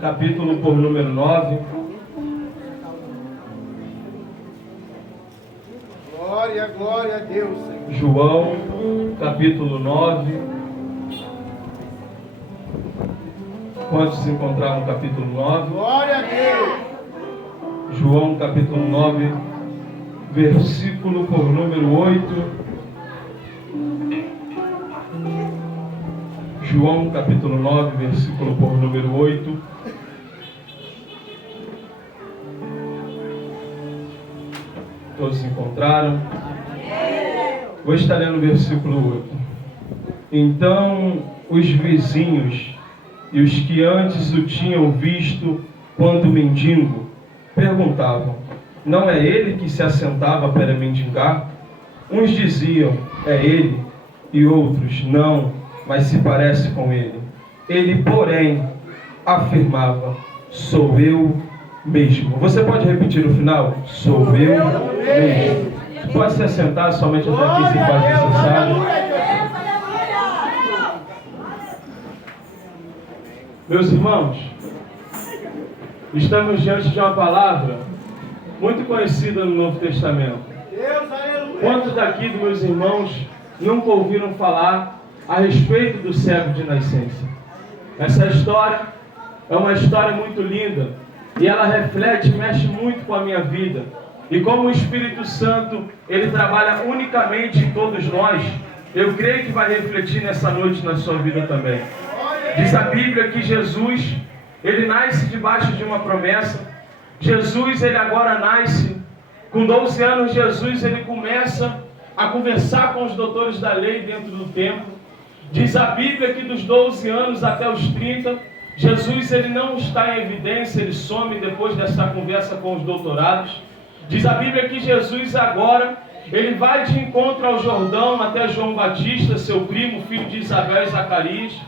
capítulo por número 9. Glória, glória a Deus, Senhor. João, capítulo 9. Quantos se encontraram no capítulo 9? Glória a Deus. João, capítulo 9, versículo por número 8. João, capítulo 9, versículo por número 8. Todos se encontraram? Vou estar lendo o versículo 8. Então os vizinhos e os que antes o tinham visto quando mendigo perguntavam: não é ele que se assentava para mendigar? Uns diziam: é ele, e outros: não, mas se parece com ele. Ele, porém, afirmava: sou eu mesmo. Você pode repetir no final? Sou eu mesmo. Pode se assentar somente até aqui se faz necessário. Meus irmãos, estamos diante de uma palavra muito conhecida no Novo Testamento. Quantos daqui dos meus irmãos nunca ouviram falar a respeito do cego de nascença? Essa história é uma história muito linda e ela reflete e mexe muito com a minha vida. E como o Espírito Santo, ele trabalha unicamente em todos nós, eu creio que vai refletir nessa noite na sua vida também. Diz a Bíblia que Jesus, ele nasce debaixo de uma promessa. Jesus, ele agora nasce, com 12 anos, Jesus, ele começa a conversar com os doutores da lei dentro do templo. Diz a Bíblia que dos 12 anos até os 30, Jesus, ele não está em evidência, ele some depois dessa conversa com os doutorados. Diz a Bíblia que Jesus agora, ele vai de encontro ao Jordão até João Batista, seu primo, filho de Isabel e Zacarias.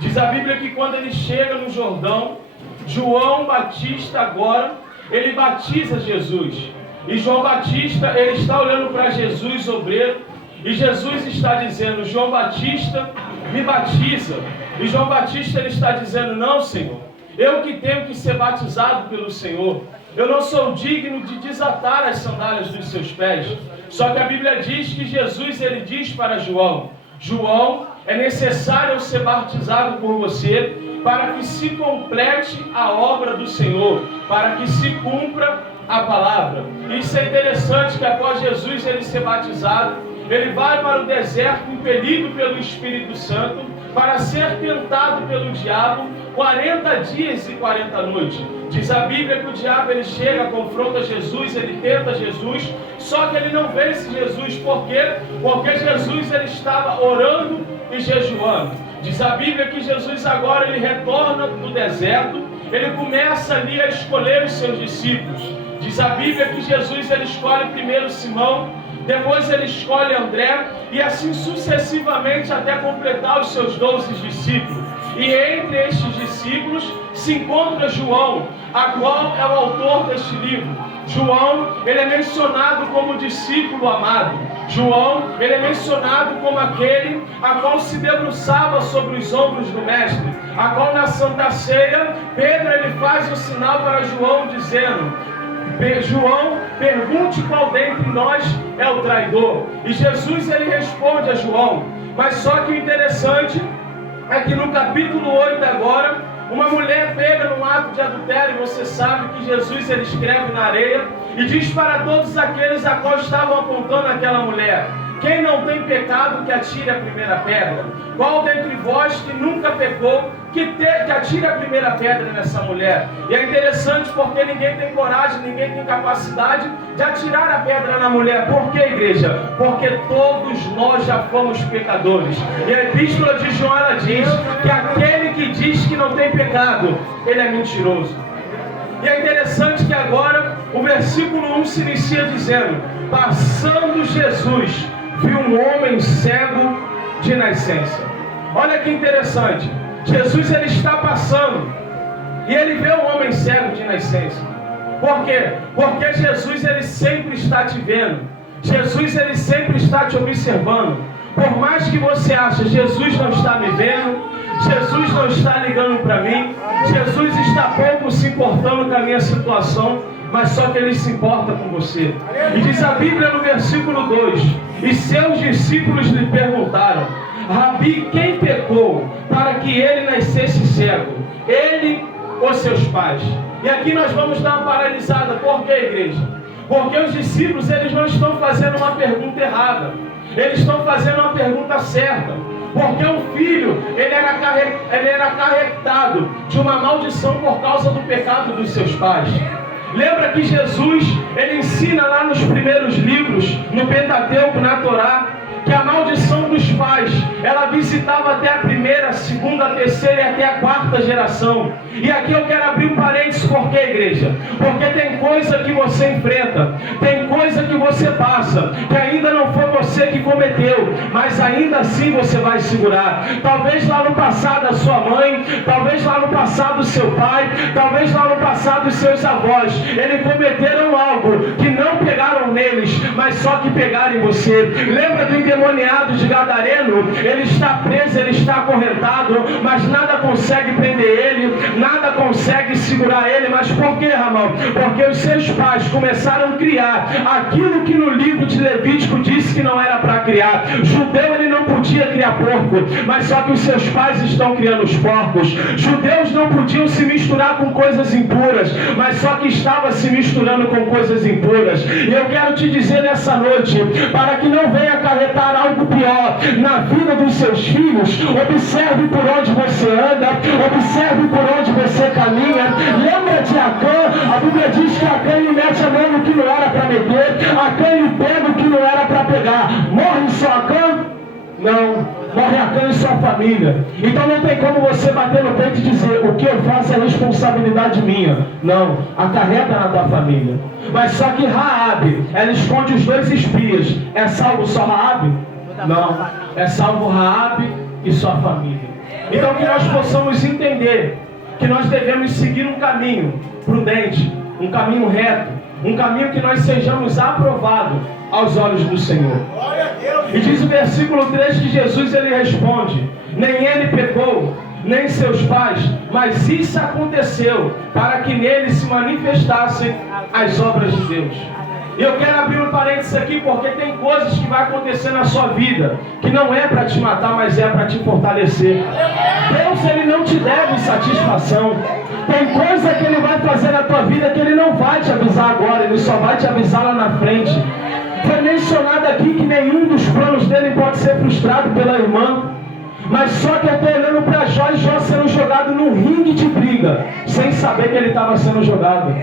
Diz a Bíblia que quando ele chega no Jordão, João Batista agora, ele batiza Jesus. E João Batista, ele está olhando para Jesus, obreiro, e Jesus está dizendo: João Batista me batiza. E João Batista, ele está dizendo: não, Senhor, eu que tenho que ser batizado pelo Senhor. Eu não sou digno de desatar as sandálias dos seus pés. Só que a Bíblia diz que Jesus, ele diz para João: João, é necessário eu ser batizado por você para que se complete a obra do Senhor, para que se cumpra a palavra. Isso é interessante, que após Jesus ele ser batizado, ele vai para o deserto impelido pelo Espírito Santo para ser tentado pelo diabo 40 dias e 40 noites. Diz a Bíblia que o diabo, ele chega, confronta Jesus, ele tenta Jesus, só que ele não vence Jesus. Por quê? Porque Jesus, ele estava orando e jejuando. Diz a Bíblia que Jesus agora, ele retorna do deserto, ele começa ali a escolher os seus discípulos. Diz a Bíblia que Jesus, ele escolhe primeiro Simão, depois ele escolhe André, e assim sucessivamente até completar os seus 12 discípulos. E entre estes discípulos se encontra João, a qual é o autor deste livro. João, ele é mencionado como discípulo amado. João, ele é mencionado como aquele a qual se debruçava sobre os ombros do Mestre, a qual na Santa Ceia, Pedro, ele faz o sinal para João dizendo: João, pergunte qual dentre nós é o traidor. E Jesus, ele responde a João. Mas só que o interessante é que no capítulo 8 agora, uma mulher pega num ato de adultério, e você sabe que Jesus, ele escreve na areia e diz para todos aqueles a qual estavam apontando aquela mulher: quem não tem pecado, que atire a primeira pedra. Qual dentre vós que nunca pecou, que atire a primeira pedra nessa mulher? E é interessante porque ninguém tem coragem, ninguém tem capacidade de atirar a pedra na mulher. Por quê, igreja? Porque todos nós já fomos pecadores. E a epístola de João, ela diz que aquele que diz que não tem pecado, ele é mentiroso. E é interessante que agora o versículo 1 se inicia dizendo: passando Jesus, viu um homem cego de nascença. Olha que interessante. Jesus, ele está passando e ele vê um homem cego de nascença. Por quê? Porque Jesus, ele sempre está te vendo. Jesus, ele sempre está te observando. Por mais que você ache: Jesus não está me vendo, Jesus não está ligando para mim, Jesus está importando com a minha situação, mas só que Ele se importa com você. E diz a Bíblia no versículo 2: e seus discípulos lhe perguntaram: Rabi, quem pecou para que ele nascesse cego? Ele ou seus pais? E aqui nós vamos dar uma paralisada. Por que, igreja? Porque os discípulos, eles não estão fazendo uma pergunta errada. Eles estão fazendo uma pergunta certa. Porque o filho, ele era acarretado de uma maldição por causa do pecado dos seus pais. Lembra que Jesus, ele ensina lá nos primeiros livros, no Pentateuco, na Torá, que a maldição dos pais, ela visitava até a primeira, a segunda, a terceira e até a quarta geração. E aqui eu quero abrir um parênteses. Por quê, igreja? Porque tem coisa que você enfrenta, tem coisa que você passa, que ainda não foi você que cometeu, mas ainda assim você vai segurar. Talvez lá no passado a sua mãe, talvez lá no passado o seu pai, talvez lá no passado os seus avós, eles cometeram algo que não pegaram neles, mas só que pegaram em você. Lembra do endemoniado de Gadareno? Ele está preso, ele está acorrentado, mas nada consegue prender ele, nada consegue segurar ele. Mas por que, Ramão? Porque os seus pais começaram a criar aquilo que no livro de Levítico disse que não era para criar. Judeu, ele não podia criar porco, mas só que os seus pais estão criando os porcos. Judeus não podiam se misturar com coisas impuras, mas só que estava se misturando com coisas impuras. E eu quero te dizer nessa noite, para que não venha acarretar algo pior na vida dos seus filhos, observe por onde você anda, observe por onde você caminha. Lembra de Acã? A Bíblia diz que Acã lhe mete a mão no que não era para meter, Acã lhe pega o que não era para pegar. Morre só Acã? Não, morre Acã e sua família. Então não tem como você bater no peito e dizer: o que eu faço é responsabilidade minha. Não, acarreta na tua família. Mas só que Raabe, ela esconde os dois espias. É salvo só Raabe? Não, é salvo Raabe e sua família. Então que nós possamos entender que nós devemos seguir um caminho prudente, um caminho reto, um caminho que nós sejamos aprovados aos olhos do Senhor. E diz o versículo 3 que Jesus, ele responde: nem ele pecou, nem seus pais, mas isso aconteceu para que nele se manifestassem as obras de Deus. E eu quero abrir um parênteses aqui, porque tem coisas que vai acontecer na sua vida que não é para te matar, mas é para te fortalecer. Deus, ele não te deve satisfação. Tem coisa que ele vai fazer na tua vida que ele não vai te avisar agora, ele só vai te avisar lá na frente. Foi mencionado aqui que nenhum dos planos dele pode ser frustrado pela irmã. Mas só que eu estou olhando para Jó, e Jó sendo jogado num ringue de briga, sem saber que ele estava sendo jogado.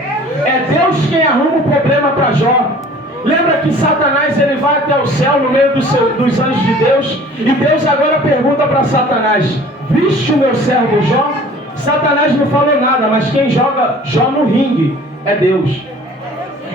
É Deus quem arruma o problema para Jó. Lembra que Satanás, ele vai até o céu no meio dos anjos de Deus, e Deus agora pergunta para Satanás: viste o meu servo Jó? Satanás não falou nada, mas quem joga Jó no ringue é Deus.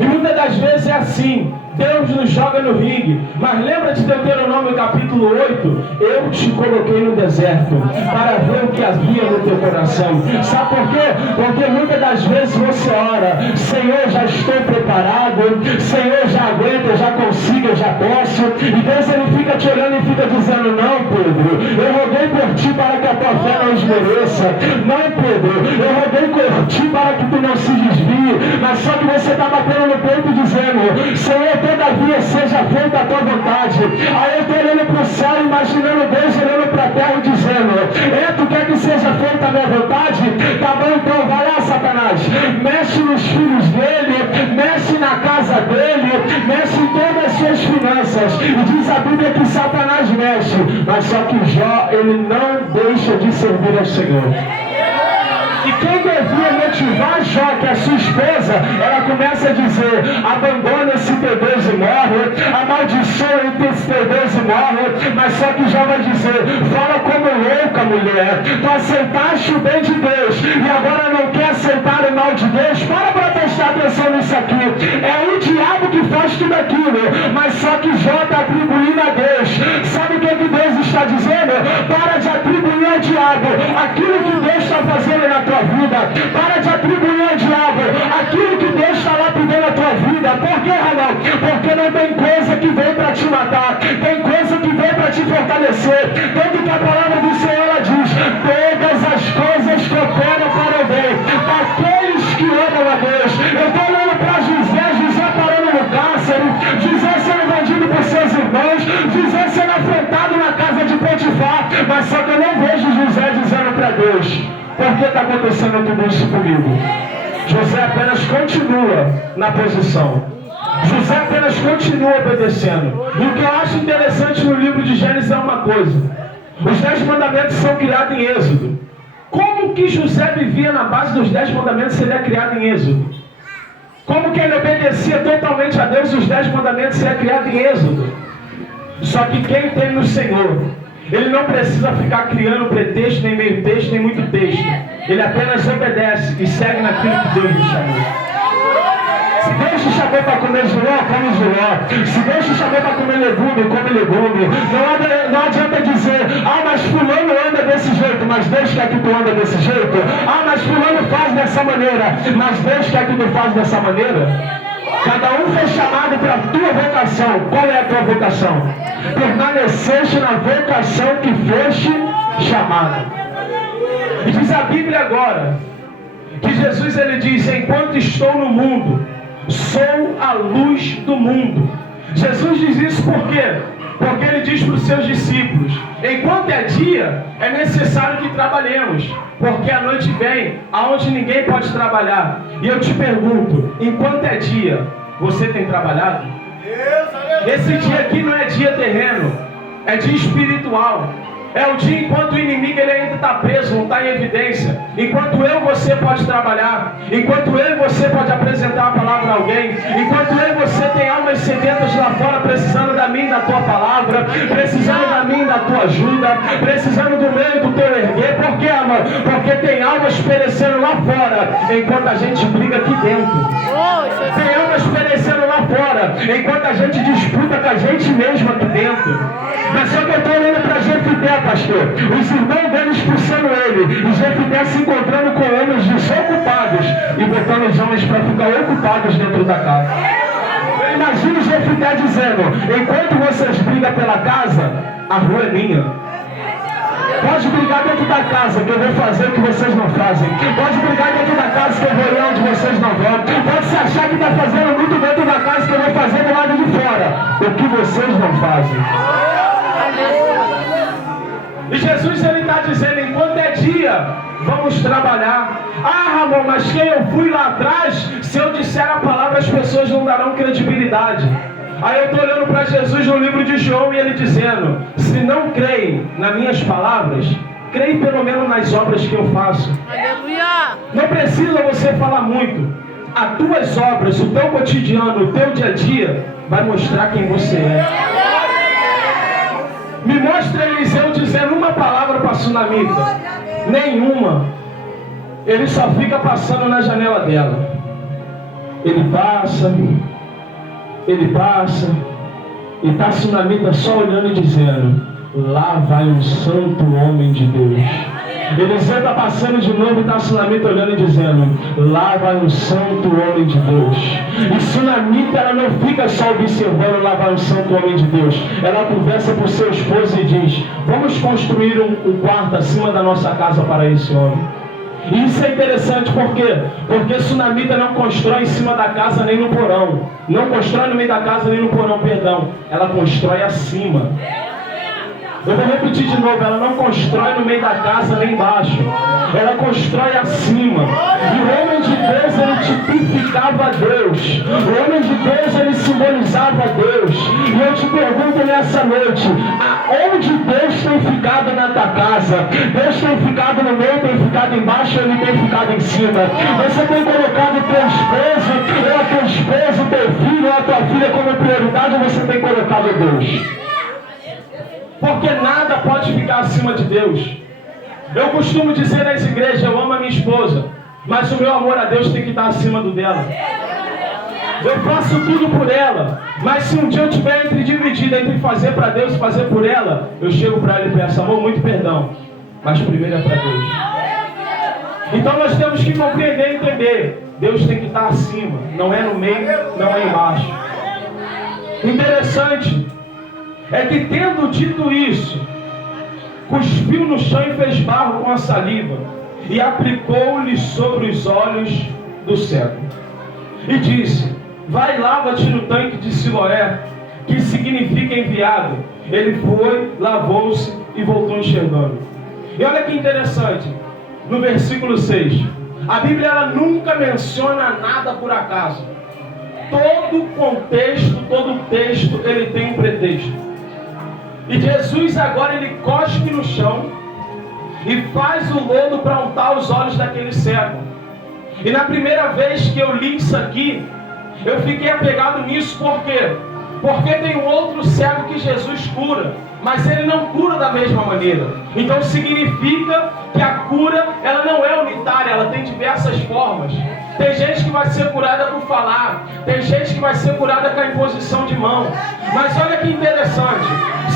E muitas das vezes é assim: Deus nos joga no ringue. Mas lembra de Deuteronômio capítulo 8? Eu te coloquei no deserto para ver o que havia no teu coração. Sabe por quê? Porque muitas das vezes você ora: Senhor, já estou preparado, Senhor, já aguento, eu já consigo, eu já posso. E Deus, ele fica te olhando e fica dizendo: não, Pedro, eu roguei por ti para que a tua fé não esmoreça. Não, Pedro, eu roguei por ti para que tu não se desvie. Mas só que você está batendo no peito dizendo: Senhor, todavia seja feita a tua vontade. Aí eu estou olhando para o céu, imaginando Deus olhando para a terra e dizendo: tu quer que seja feita a minha vontade? Tá bom, então vai lá, Satanás, mexe nos filhos dele, mexe na casa dele, mexe em todas as suas finanças. E diz a Bíblia que Satanás mexe, mas só que Jó, ele não deixa de servir ao Senhor. E quem devia motivar Jó, que é a sua esposa, ela começa a dizer: abandona esse teu Deus e morre, amaldiçoa esse teu Deus e morre. Mas só que Jó vai dizer: fala como louca, mulher, tu aceitaste o bem de Deus e agora não quer aceitar o mal de Deus. Para prestar atenção nisso aqui. É o diabo que faz tudo aquilo, mas só que Jó está atribuindo a Deus. Sabe o que Deus está dizendo? Para de atribuir ao diabo aquilo que Deus está fazendo na tua vida. Para de atribuir ao diabo aquilo que Deus está lapidando a tua vida. Por que, Ramão? Porque não tem coisa que vem para te matar, tem coisa que vem para te fortalecer. Tanto que a palavra do Senhor, ela diz: todas as coisas cooperam para o bem daqueles que Deus, por que está acontecendo tudo isso comigo? José apenas continua na posição. José apenas continua obedecendo. E o que eu acho interessante no livro de Gênesis é uma coisa: os 10 mandamentos são criados em Êxodo. Como que José vivia na base dos 10 mandamentos se ele é criado em Êxodo? Como que ele obedecia totalmente a Deus, os 10 mandamentos se é criado em Êxodo? Só que quem tem no Senhor, ele não precisa ficar criando pretexto, nem meio texto, nem muito texto. Ele apenas obedece e segue naquilo que Deus lhe chamou. Se Deus te chamou para comer jiló, come jiló. Se Deus te chamou para comer legume, come legume. Não adianta dizer, mas fulano anda desse jeito, mas Deus quer que tu anda desse jeito. Mas fulano faz dessa maneira, mas Deus quer que tu faz dessa maneira. Cada um foi chamado para a tua vocação. Qual é a tua vocação? Permaneceste na vocação que foste chamado. E diz a Bíblia agora que Jesus ele diz: enquanto estou no mundo, sou a luz do mundo. Jesus diz isso por quê? Porque ele diz para os seus discípulos: enquanto é dia, é necessário que trabalhemos, porque a noite vem aonde ninguém pode trabalhar. E eu te pergunto, enquanto é dia, você tem trabalhado? Esse dia aqui não é dia terreno, é dia espiritual. É o dia enquanto o inimigo ele ainda está preso, não está em evidência. Enquanto eu e você pode trabalhar, enquanto eu e você pode apresentar a palavra a alguém, enquanto eu e você tem almas sedentas lá fora precisando da minha e da tua palavra, precisando da minha e da tua ajuda, precisando do meu e do teu erguer. Por quê, amor? Porque tem almas perecendo lá fora, enquanto a gente briga aqui dentro. Tem almas perecendo lá fora, enquanto a gente disputa com a gente mesmo aqui dentro. Mas só que eu estou olhando para Jefité, pastor, os irmãos dele expulsando ele, e Jefité se encontrando com homens desocupados e botando os homens para ficar ocupados dentro da casa. Eu imagino Jefité dizendo: enquanto vocês brigam pela casa, a rua é minha. Pode brigar dentro da casa, que eu vou fazer o que vocês não fazem. Pode brigar dentro da casa, que eu vou ir onde vocês não vão. Pode se achar que está fazendo muito dentro da casa, que eu vou fazer do lado de fora o que vocês não fazem. E Jesus ele está dizendo: enquanto é dia, vamos trabalhar. Ramon, mas quem eu fui lá atrás, se eu disser a palavra, as pessoas não darão credibilidade. Aí eu estou olhando para Jesus no livro de João e ele dizendo: se não creem nas minhas palavras, creem pelo menos nas obras que eu faço. Aleluia! Não precisa você falar muito. As tuas obras, o teu cotidiano, o teu dia a dia vai mostrar quem você é. Me mostra Eliseu dizendo uma palavra para a sunamita. Nenhuma. Ele só fica passando na janela dela. Ele passa, e está a sunamita só olhando e dizendo: lá vai um santo homem de Deus. Eliseu está passando de novo e está a sunamita olhando e dizendo: lá vai um santo homem de Deus. E sunamita ela não fica só observando: lá vai um santo homem de Deus. Ela conversa com seu esposo e diz: vamos construir um quarto acima da nossa casa para esse homem. E isso é interessante, por quê? Porque sunamita não constrói em cima da casa nem no porão. Não constrói no meio da casa nem no porão, perdão. Ela constrói acima. Eu vou repetir de novo: ela não constrói no meio da casa nem embaixo. Ela constrói acima. E o homem de Deus, ele tipificava Deus. O homem de Deus, ele simbolizava Deus. E eu te pergunto nessa noite: aonde Deus tem ficado na tua casa? Deus tem ficado no meio, tem ficado embaixo, ou ele tem ficado em cima? Você tem colocado teu esposo, ou a tua esposa, teu filho, ou a tua filha como prioridade, ou você tem colocado Deus? Porque nada pode ficar acima de Deus. Eu costumo dizer nas igrejas: eu amo a minha esposa, mas o meu amor a Deus tem que estar acima do dela. Eu faço tudo por ela, mas se um dia eu estiver dividido entre fazer para Deus e fazer por ela, eu chego para ela e peço: amor, muito perdão, mas primeiro é para Deus. Então nós temos que compreender e entender: Deus tem que estar acima, não é no meio, não é embaixo. Interessante é que, tendo dito isso, cuspiu no chão e fez barro com a saliva, e aplicou-lhe sobre os olhos do cego. E disse: vai, lava-te no tanque de Siloé, que significa enviado. Ele foi, lavou-se e voltou enxergando. E olha que interessante, no versículo 6. A Bíblia ela nunca menciona nada por acaso. Todo contexto, todo texto, ele tem um pretexto. E Jesus agora ele cospe no chão e faz o lodo para untar os olhos daquele cego. E na primeira vez que eu li isso aqui, eu fiquei apegado nisso, por quê? Porque tem um outro cego que Jesus cura, mas ele não cura da mesma maneira. Então significa que a cura, ela não é unitária, ela tem diversas formas. Tem gente que vai ser curada por falar, tem gente que vai ser curada com a imposição de mão. Mas olha que interessante,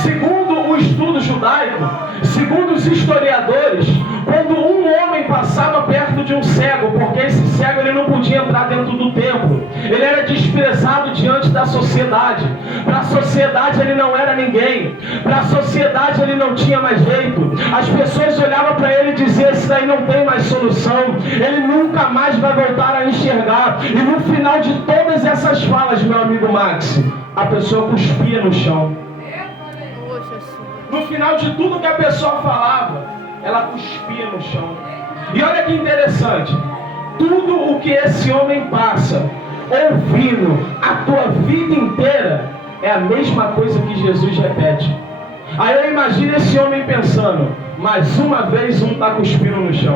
segundo o estudo judaico, segundo os historiadores, quando um homem passava perto de um cego, porque esse cego ele não podia entrar dentro do templo, ele era desprezado diante da sociedade. Para a sociedade ele não era ninguém, para a sociedade ele não tinha mais jeito. As pessoas olhavam para ele e diziam: esse daí não tem mais solução, ele nunca mais vai voltar a enxergar. E no final de todas essas falas, meu amigo Max, a pessoa cuspia no chão. No final de tudo que a pessoa falava, ela cuspia no chão. E olha que interessante, tudo o que esse homem passa ouvindo a tua vida inteira é a mesma coisa que Jesus repete. Aí eu imagino esse homem pensando: mais uma vez um está cuspindo no chão,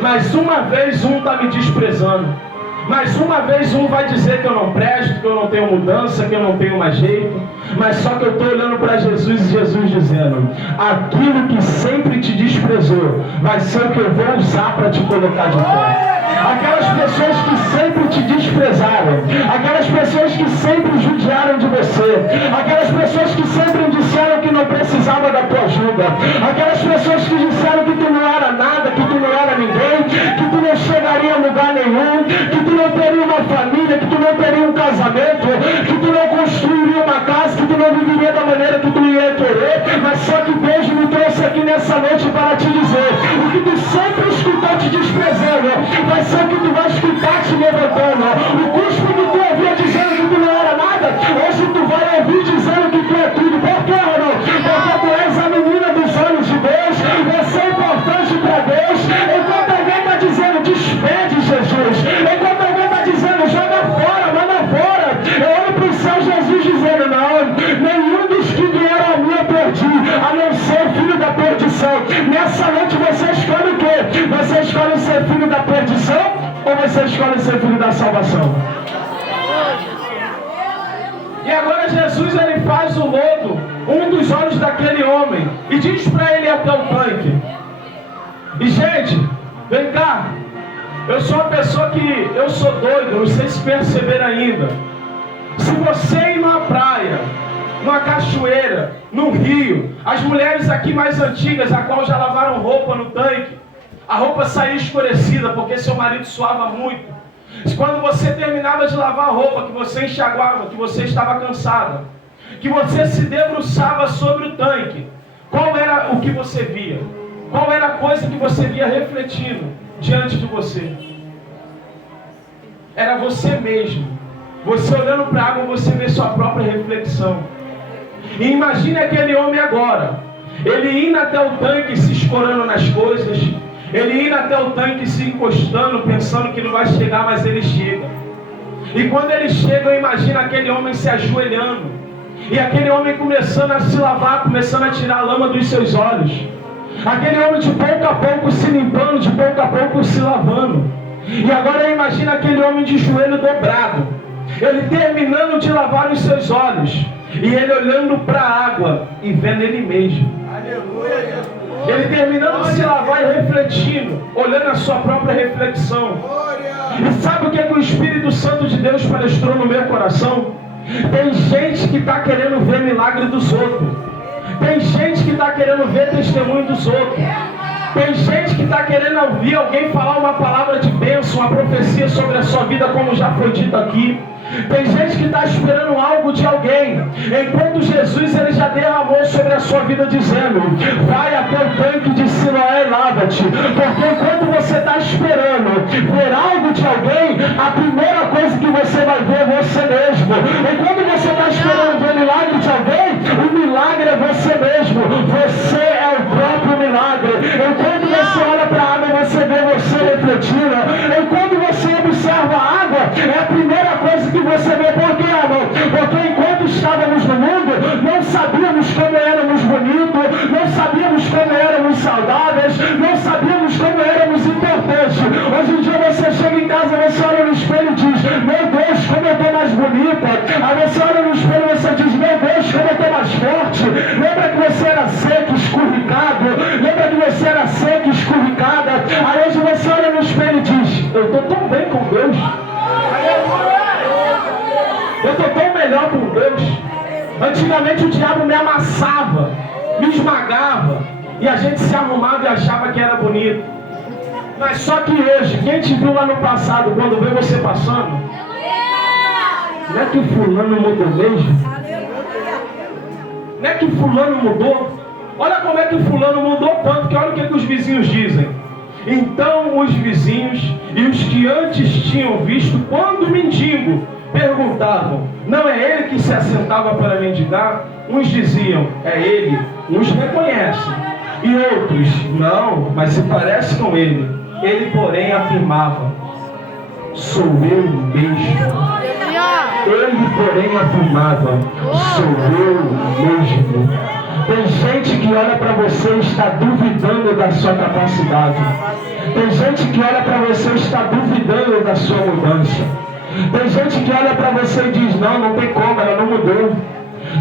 mais uma vez um está me desprezando, mais uma vez um vai dizer que eu não presto, que eu não tenho mudança, que eu não tenho mais jeito. Mas só que eu estou olhando para Jesus e Jesus dizendo: aquilo que sempre te desprezou vai ser o que eu vou usar para te colocar de pé. Aquelas pessoas que sempre te desprezaram, aquelas pessoas que sempre judiaram de você, aquelas pessoas que sempre disseram que não precisava da tua ajuda, aquelas pessoas que disseram que tu não era nada, que tu não era ninguém, que tu não chegaria a lugar nenhum, que tu não teria uma família, que tu não teria um casamento, que tu não construiria uma casa, que tu não viveria da maneira que tu ia querer. Mas só que Deus me trouxe aqui nessa noite para te dizer: o que tu sempre escutou te desprezando vai ser o que tu vai escutar te levantando. O cuspe que tu ouvia dizendo que tu não era nada, hoje tu vai ouvir dizendo que tu é tudo. Por quê, irmão? Porque tu és a menina dos olhos de Deus, você é importante para Deus. Enquanto alguém está dizendo despede Jesus, enquanto alguém está dizendo joga fora, manda fora, eu olho para o céu, Jesus dizendo: não, nenhum dos que vieram a mim eu perdi, a não ser o filho da perdição. Nessa noite você escolhe o quê? Você escolhe ser filho da perdição ou você escolhe ser filho da salvação? E agora Jesus ele faz o lodo, um dos olhos daquele homem, e diz para ele ir até o tanque. E gente, vem cá, eu sou uma pessoa que eu sou doido, não sei se perceber ainda. Se você ir numa praia, numa cachoeira, num rio, as mulheres aqui mais antigas, a qual já lavaram roupa no tanque, a roupa saía escurecida porque seu marido suava muito. Quando você terminava de lavar a roupa, que você enxaguava, que você estava cansada, que você se debruçava sobre o tanque, qual era o que você via? Qual era a coisa que você via refletindo diante de você? Era você mesmo. Você olhando para a água, você vê sua própria reflexão. E imagine aquele homem agora, ele indo até o tanque, se escorando nas coisas, ele indo até o tanque, se encostando, pensando que não vai chegar, mas ele chega. E quando ele chega, eu imagino aquele homem se ajoelhando, e aquele homem começando a se lavar, começando a tirar a lama dos seus olhos, aquele homem de pouco a pouco se limpando, de pouco a pouco se lavando. E agora eu imagino aquele homem de joelho dobrado, ele terminando de lavar os seus olhos, e ele olhando para a água e vendo ele mesmo. Aleluia, Jesus. Ele terminando de se lavar e refletindo, olhando a sua própria reflexão. E sabe o que o Espírito Santo de Deus palestrou no meu coração? Tem gente que está querendo ver milagre dos outros. Tem gente que está querendo ver testemunho dos outros. Tem gente que está querendo ouvir alguém falar uma palavra de bênção, uma profecia sobre a sua vida, como já foi dito aqui. Tem gente que está esperando algo de alguém, enquanto Jesus ele já derramou sobre a sua vida dizendo: vai até o tanque de Siloé e lava-te. Porque enquanto você está esperando ver algo de alguém, a primeira coisa que você vai ver é você mesmo. Enquanto você está esperando ver milagre de alguém, o milagre é você mesmo. Você é o próprio milagre. Enquanto você olha para a água, contínua. E quando você observa a água, é a primeira coisa que você vê. Por quê, irmão? Porque enquanto estávamos no mundo, não sabíamos como éramos bonitos, não sabíamos como éramos saudáveis, não sabíamos como éramos importantes. Hoje em dia você chega em casa, você olha no espelho e diz: meu Deus, como eu estou mais bonita. Aí você olha no espelho e você diz: meu Deus, como eu estou mais forte. Lembra que você era seco, escorrigado? Lembra que você era seco, escorrigada? Aí hoje você olha no espelho e diz: eu estou tão bem com Deus. Eu estou tão melhor com Deus. Antigamente o diabo me amassava, me esmagava, e a gente se arrumava e achava que era bonito. Mas só que hoje, quem te viu lá no passado, quando vê você passando, não é que fulano mudou mesmo? Não é que fulano mudou? Olha como é que fulano mudou tanto, que olha o que os vizinhos dizem. Então os vizinhos e os que antes tinham visto, quando o mendigo perguntavam: não é ele que se assentava para mendigar? Uns diziam: é ele. Uns reconhecem. E outros: não, mas se parece com ele. Ele, porém, afirmava: sou eu mesmo. Ele, porém, afirmava: sou eu mesmo. Tem gente que olha para você e está duvidando da sua capacidade. Tem gente que olha para você e está duvidando da sua mudança. Tem gente que olha para você e diz: não, não tem como, ela não mudou.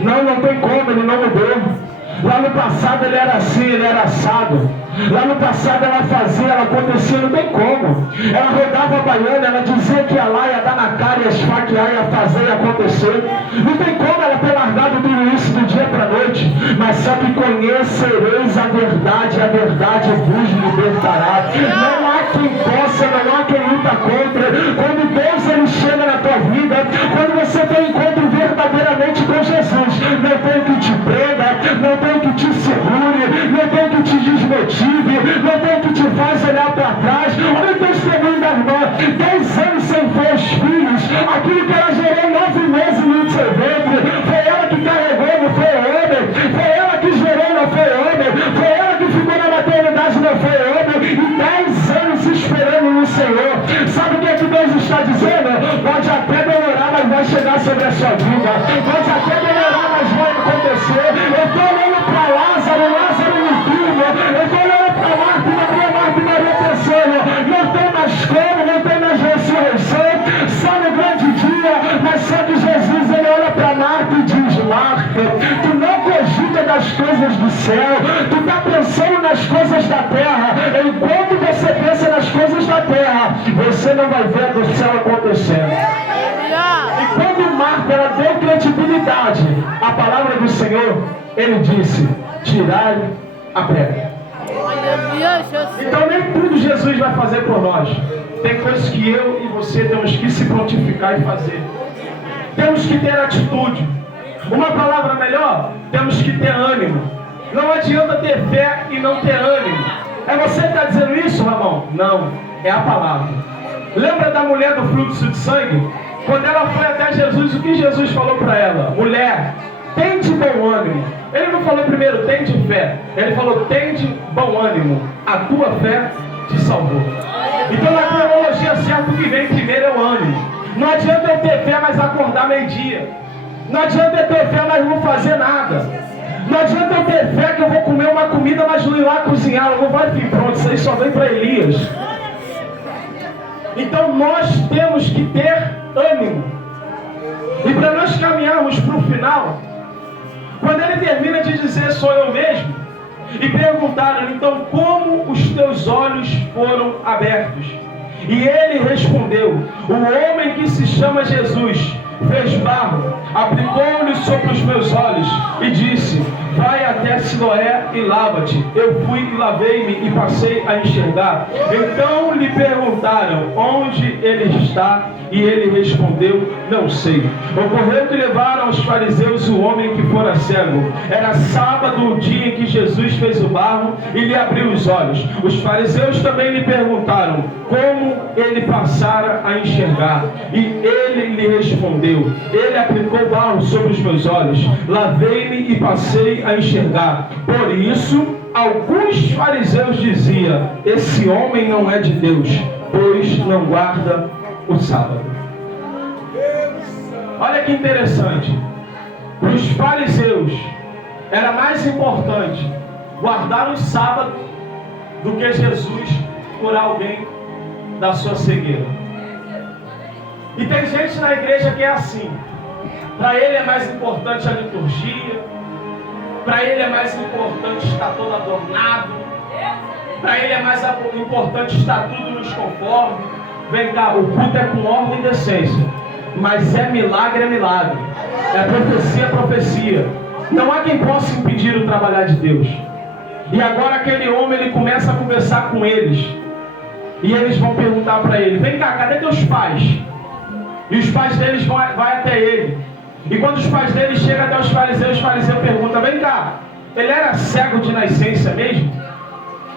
Não, não tem como, ele não mudou. Lá no passado ele era assim, ele era assado. Lá no passado ela fazia, ela acontecia, não tem como. Ela rodava a baiana, ela dizia que ia lá, ia dar na cara, ia esfaquear, ia fazer, ia acontecer. Não tem como ela ter largado tudo isso do dia para a noite. Mas só que conhecereis a verdade vos libertará. Não há quem possa, não há quem luta contra. Quando Deus ele chega na tua vida, quando você tem um encontro verdadeiramente com Jesus, não tem que te prenda, não tem que te segure, não tem que te desmotive, não tem que te faz olhar para trás. Olha o testemunho da irmã: 10 anos sem ver os filhos, aquilo que ela gerou 9 meses no seu ventre, foi ela que carregou, não foi o homem, foi ela que gerou, não foi o homem, foi ela que ficou na maternidade, não foi o homem, e 10 anos esperando no Senhor. Sabe o que é que Deus está dizendo? Pode até demorar, mas vai chegar sobre a sua vida. Pode até demorar, mas vai acontecer. Eu estou olhando para Lázaro no túmulo. Eu estou olhando para Marta e Maria pensando: não tem mais como, não tem mais ressurreição, só no grande dia. Mas só que Jesus ele olha para Marta e diz: Marta, tu não cogita das coisas do céu, tu está pensando nas coisas da terra. Enquanto você pensa nas coisas da terra, você não vai ver do céu acontecendo. E quando Marta ela deu credibilidade à palavra do Senhor, ele disse: tirai a pedra. Então nem tudo Jesus vai fazer por nós. Tem coisas que eu e você temos que se prontificar e fazer. Temos que ter atitude. Uma palavra melhor: temos que ter ânimo. Não adianta ter fé e não ter ânimo. É você que está dizendo isso, Ramon? Não, é a palavra. Lembra da mulher do fluxo de sangue? Quando ela foi até Jesus, o que Jesus falou para ela? Mulher, tende bom ânimo. Ele não falou primeiro, tende fé. Ele falou, tende bom ânimo. A tua fé te salvou. Então na teologia certa, o que vem primeiro é o ânimo. Não adianta eu ter fé, mas acordar meio-dia. Não adianta eu ter fé, mas não fazer nada. Não adianta eu ter fé que eu vou comer uma comida, mas não ir lá cozinhar. Não vai vir pronto, isso aí só vem para Elias. Então nós temos que ter ânimo. E para nós caminharmos para o final, quando ele termina de dizer sou eu mesmo, e perguntaram então como os teus olhos foram abertos? E ele respondeu: o homem que se chama Jesus fez barro, aplicou-lhe sobre os meus olhos e disse: vai até Siloé e lava-te. Eu fui e lavei-me e passei a enxergar. Então lhe perguntaram onde ele está, e ele respondeu: não sei. Ocorreu que levaram aos fariseus o homem que fora cego. Era sábado, o dia em que Jesus fez o barro e lhe abriu os olhos. Os fariseus também lhe perguntaram como ele passara a enxergar, e ele lhe respondeu: ele aplicou barro sobre os meus olhos, lavei-me e passei a enxergar. Por isso alguns fariseus diziam: esse homem não é de Deus, pois não guarda o sábado. Olha que interessante. Para os fariseus era mais importante guardar o sábado do que Jesus curar alguém da sua cegueira. E tem gente na igreja que é assim. Para ele é mais importante a liturgia. Para ele é mais importante estar todo adornado. Para ele é mais importante estar tudo nos conforme. Vem cá, o culto é com ordem e decência. Mas é milagre, é profecia. Não há quem possa impedir o trabalhar de Deus. E agora aquele homem, ele começa a conversar com eles. E eles vão perguntar para ele: vem cá, cadê teus pais? E os pais deles vão até ele. E quando os pais dele chegam até os fariseus perguntam: vem cá, ele era cego de nascença mesmo?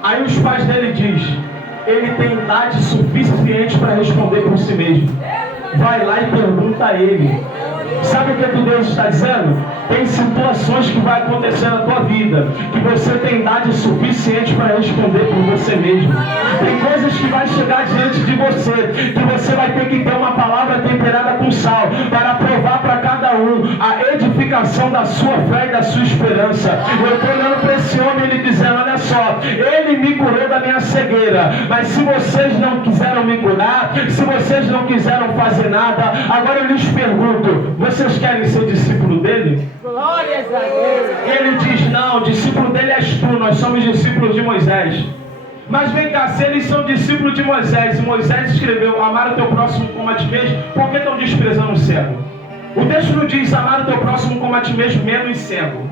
Aí os pais dele dizem: ele tem idade suficiente para responder por si mesmo. Vai lá e pergunta a ele. Sabe o que Deus está dizendo? Tem situações que vai acontecer na tua vida que você tem idade suficiente para responder por você mesmo. Tem coisas que vai chegar diante de você que você vai ter que ter uma palavra temperada com sal para provar para cada um a edificação da sua fé e da sua esperança. Eu estou olhando para esse homem, ele dizendo: olha só, ele me curou da minha cegueira, mas se vocês não quiseram me curar, se vocês não quiseram fazer nada, agora eu lhes pergunto: vocês querem ser discípulo dele? Glórias a Deus. E ele diz: não, discípulo dele és tu, nós somos discípulos de Moisés. Mas vem cá, se eles são discípulos de Moisés, e Moisés escreveu: amar o teu próximo como a ti mesmo, por que estão desprezando o cego? O texto não diz amar o teu próximo como a ti mesmo, menos cego.